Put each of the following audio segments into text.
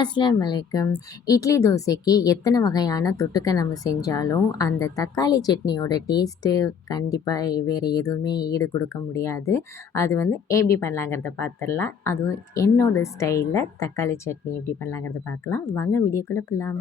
அஸ்ஸலாமு அலைக்கும். இட்லி, தோசைக்கு எத்தனை வகையான தொட்டுக்க நம்ம செஞ்சாலும், அந்த தக்காளி சட்னியோட டேஸ்ட்டு கண்டிப்பா வேற எதுவுமே ஈடு குடுக்க முடியாது. அது வந்து எப்படி பண்ணலாங்கிறத பார்த்துரலாம். அதுவும் என்னோட ஸ்டைல்ல தக்காளி சட்னி எப்படி பண்ணலாங்கிறத பார்க்கலாம். வாங்க வீடியோக்குள்ள போலாம்.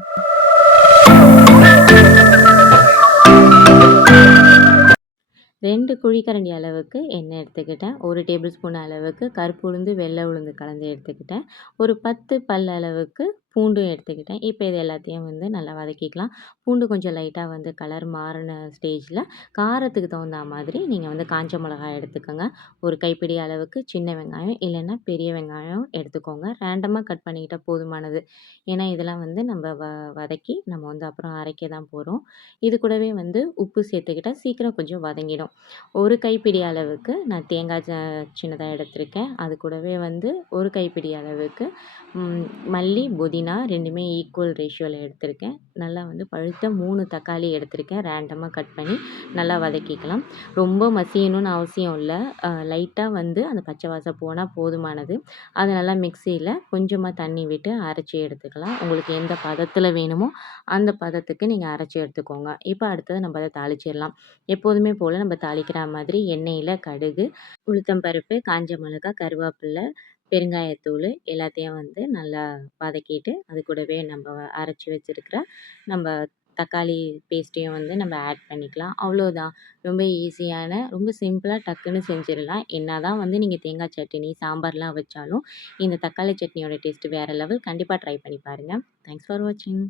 2 குழிக்கரண்டி அளவுக்கு எண்ணெய் எடுத்துக்கிட்டேன். 1 டேபிள் ஸ்பூன் அளவுக்கு கருப்பு உளுந்து, வெள்ளை உளுந்து கலந்து எடுத்துக்கிட்டேன். ஒரு 10 பல் அளவுக்கு பூண்டும் எடுத்துக்கிட்டேன். இப்போ இது எல்லாத்தையும் வந்து நல்லா வதக்கிக்கலாம். பூண்டு கொஞ்சம் லைட்டா வந்து கலர் மாறின ஸ்டேஜில காரத்துக்கு தகுந்தா மாதிரி நீங்கள் வந்து காஞ்ச மிளகாய் எடுத்துக்கோங்க. ஒரு கைப்பிடி அளவுக்கு சின்ன வெங்காயம் இல்லைன்னா பெரிய வெங்காயம் எடுத்துக்கோங்க. ரேண்டமாக கட் பண்ணிக்கிட்டால் போதுமானது. ஏன்னா இதெல்லாம் வந்து நம்ம வதக்கி நம்ம வந்து அப்புறம் அரைக்க தான் போகிறோம். இது கூடவே வந்து உப்பு சேர்த்துக்கிட்டா சீக்கிரம் கொஞ்சம் வதங்கிடும். ஒரு கைப்பிடி அளவுக்கு நான் தேங்காய் சின்னதா எடுத்திருக்கேன். அது கூடவே வந்து ஒரு கைப்பிடி அளவுக்கு மல்லி, புதினா 2மே ஈக்குவல் ரேஷியோல எடுத்திருக்கேன். நல்லா வந்து பழுத்த 3 தக்காளி எடுத்திருக்கேன். ரேண்டமாக கட் பண்ணி நல்லா வதக்கிக்கலாம். ரொம்ப மசியணும்னு அவசியம் இல்ல. லைட்டா வந்து அந்த பச்சை வாசம் போனா போதுமானது. அத நல்லா மிக்ஸியில கொஞ்சமா தண்ணி விட்டு அரைச்சு எடுத்துக்கலாம். உங்களுக்கு எந்த பதத்தில வேணுமோ அந்த பதத்துக்கு நீங்க அரைச்சு எடுத்துக்கோங்க. இப்போ அடுத்தது நம்ம அத தாளிச்சிடலாம். எப்போதுமே போல நம்ம தாளிக்கிற மாதிரி எண்ணெயில கடுகு, உளுத்தம் பருப்பு, காஞ்ச மிளகாய், கருவேப்பிலை, பெருங்காயத்தூள் எல்லாத்தையும் வந்து நல்லா வதக்கிட்டு, அது கூடவே நம்ம அரைச்சு வச்சிருக்கிற நம்ம தக்காளி பேஸ்ட்டையும் வந்து நம்ம ஆட் பண்ணிக்கலாம். அவ்வளோதான். ரொம்ப ஈஸியான, ரொம்ப சிம்பிளா டக்குன்னு செஞ்சிடலாம். என்னதான் வந்து நீங்க தேங்காய் சட்னி, சாம்பார்லாம் வச்சாலும், இந்த தக்காளி சட்னியோட டேஸ்ட் வேற லெவல். கண்டிப்பா ட்ரை பண்ணி பாருங்க. தேங்க்ஸ் ஃபார் வாட்சிங்.